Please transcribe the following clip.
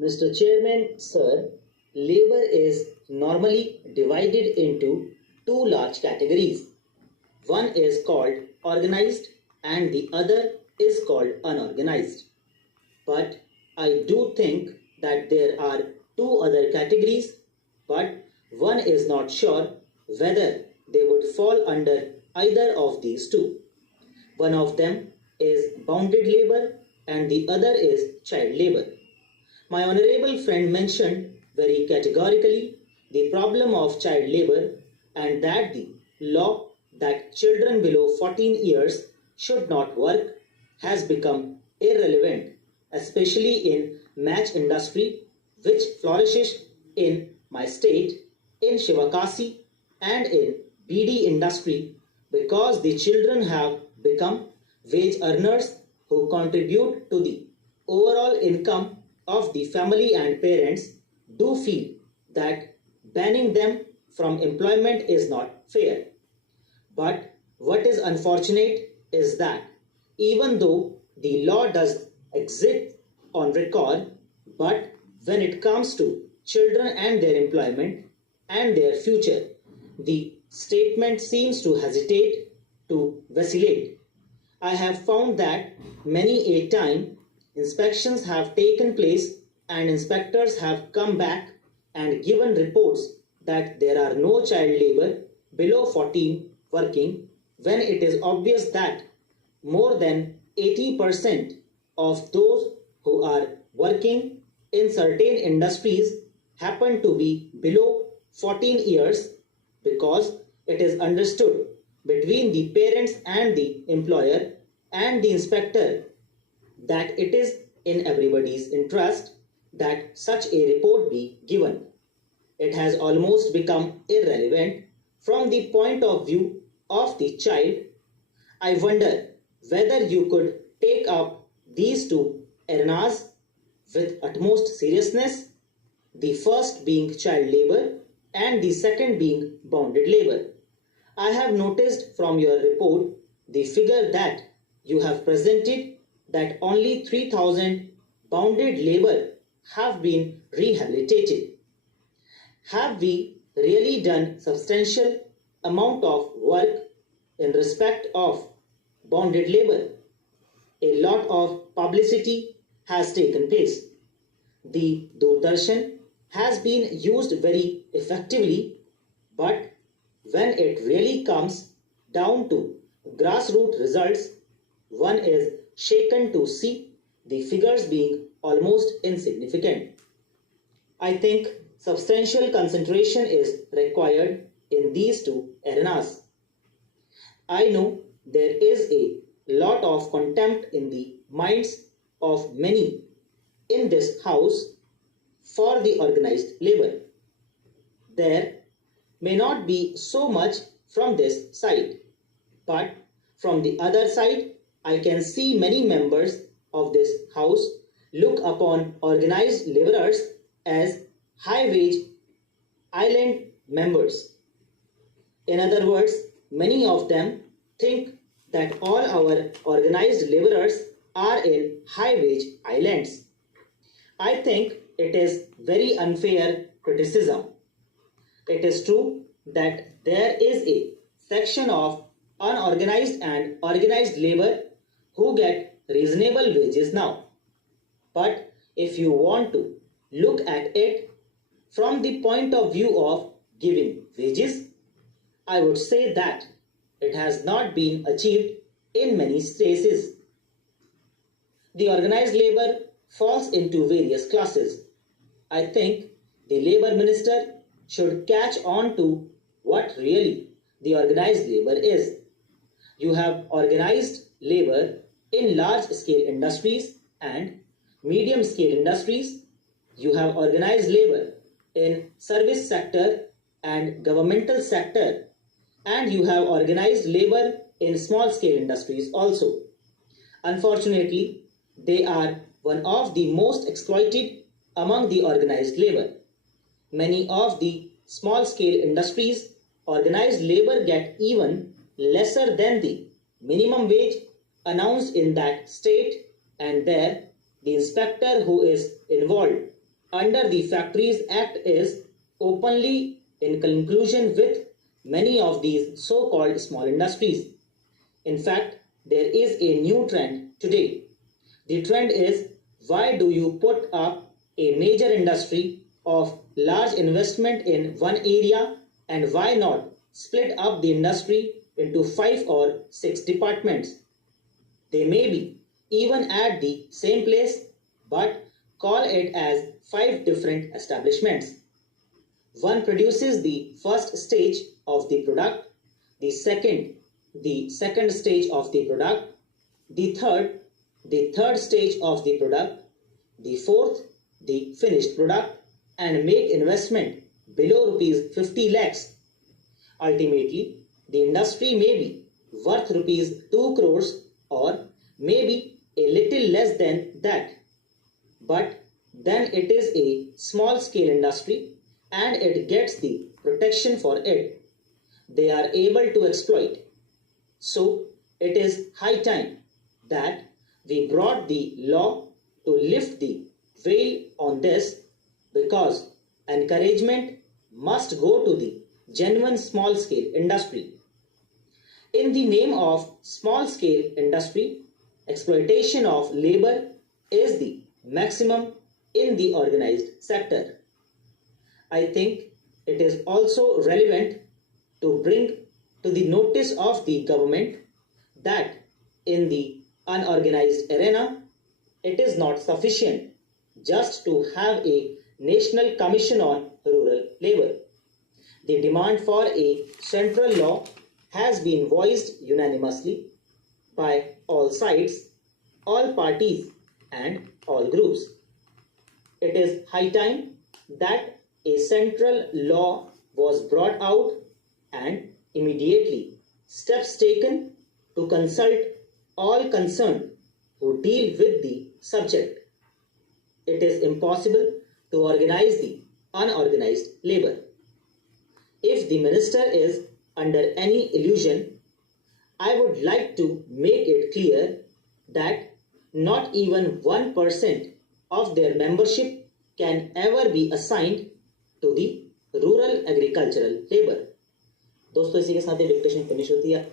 Mr. Chairman, sir, labor is normally divided into two large categories. One is called organized and the other is called unorganized. But I do think that there are two other categories, but one is not sure whether they would fall under either of these two. One of them is bounded labor and the other is child labor. My honorable friend mentioned very categorically the problem of child labor and that the law that children below 14 years should not work has become irrelevant, especially in match industry which flourishes in my state, in Shivakasi and in BD industry because the children have become wage earners who contribute to the overall income of the family, and parents do feel that banning them from employment is not fair. But what is unfortunate is that even though the law does exist on record, but when it comes to children and their employment and their future, the statement seems to hesitate, to vacillate. I have found that many a time inspections have taken place and inspectors have come back and given reports that there are no child labor below 14 working when it is obvious that more than 80% of those who are working in certain industries happen to be below 14 years because it is understood between the parents and the employer and the inspector that it is in everybody's interest that such a report be given. It has almost become irrelevant from the point of view of the child. I wonder whether you could take up these two arenas with utmost seriousness, the first being child labor and the second being bounded labor. I have noticed from your report the figure that you have presented that only 3,000 bounded labor have been rehabilitated. Have we really done substantial amount of work in respect of bounded labor? A lot of publicity has taken place. The Doordarshan has been used very effectively, but when it really comes down to grassroots results, one is shaken to see the figures being almost insignificant. I think substantial concentration is required in these two arenas. I know there is a lot of contempt in the minds of many in this house for the organized labor. There may not be so much from this side, but from the other side, I can see many members of this house look upon organized laborers as high-wage island members. In other words, many of them think that all our organized laborers are in high-wage islands. I think it is very unfair criticism. It is true that there is a section of unorganized and organized labor who get reasonable wages now. But if you want to look at it from the point of view of giving wages, I would say that it has not been achieved in many cases. The organized labor falls into various classes. I think the labor minister should catch on to what really the organized labor is. You have organized labor in large-scale industries and medium-scale industries. You have organized labor in service sector and governmental sector, and you have organized labor in small-scale industries also. Unfortunately, they are one of the most exploited among the organized labor. Many of the small-scale industries, organized labor get even lesser than the minimum wage announced in that state, and there the inspector who is involved under the Factories Act is openly in conclusion with many of these so-called small industries. In fact, there is a new trend today. The trend is, why do you put up a major industry of large investment in one area, and why not split up the industry into 5 or 6 departments? They may be even at the same place, but call it as 5 different establishments. One produces the first stage of the product, the second stage of the product, the third stage of the product, the fourth, the finished product, and make investment below rupees 50 lakhs. Ultimately, the industry may be worth rupees 2 crores or maybe a little less than that. But then it is a small scale industry and it gets the protection for it. They are able to exploit. So it is high time that we brought the law to lift the veil on this, because encouragement must go to the genuine small scale industry. In the name of small scale industry, exploitation of labor is the maximum in the organized sector. I think it is also relevant to bring to the notice of the government that in the unorganized arena, it is not sufficient just to have a National Commission on Rural Labor. The demand for a central law has been voiced unanimously by all sides, all parties, and all groups. It is high time that a central law was brought out and immediately steps taken to consult all concerned who deal with the subject. It is impossible to organize the unorganized labor. If the minister is under any illusion, I would like to make it clear that not even 1% of their membership can ever be assigned to the rural agricultural labor. दोस्तों, इसी के साथ ये discussion finish होती है.